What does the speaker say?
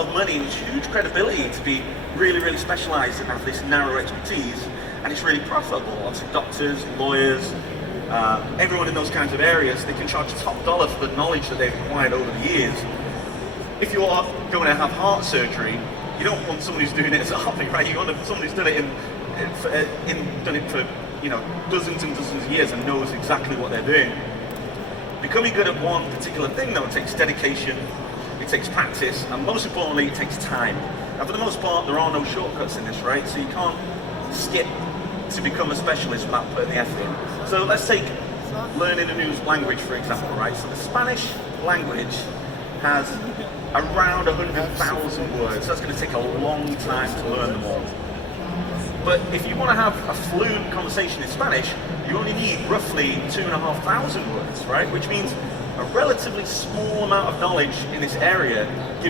lot of money and huge credibility to be really, really specialized and have this narrow expertise, and it's really profitable. Lots of doctors, lawyers, everyone in those kinds of areas, they can charge top dollar for the knowledge that they've acquired over the years. If you're going to have heart surgery, you don't want someone who's doing it as a hobby, right? You want someone who's done it for dozens and dozens of years and knows exactly what they're doing. Becoming good at one particular thing, though, it takes dedication, it takes practice, and most importantly, it takes time. Now, for the most part, there are no shortcuts in this, right? So you can't skip to become a specialist without putting the effort in. So let's take learning a new language, for example, right? So the Spanish language has around 100,000 words. That's going to take a long time to learn them all. But if you want to have a fluent conversation in Spanish, you only need roughly 2,500 words, right? Which means a relatively small amount of knowledge in this area gives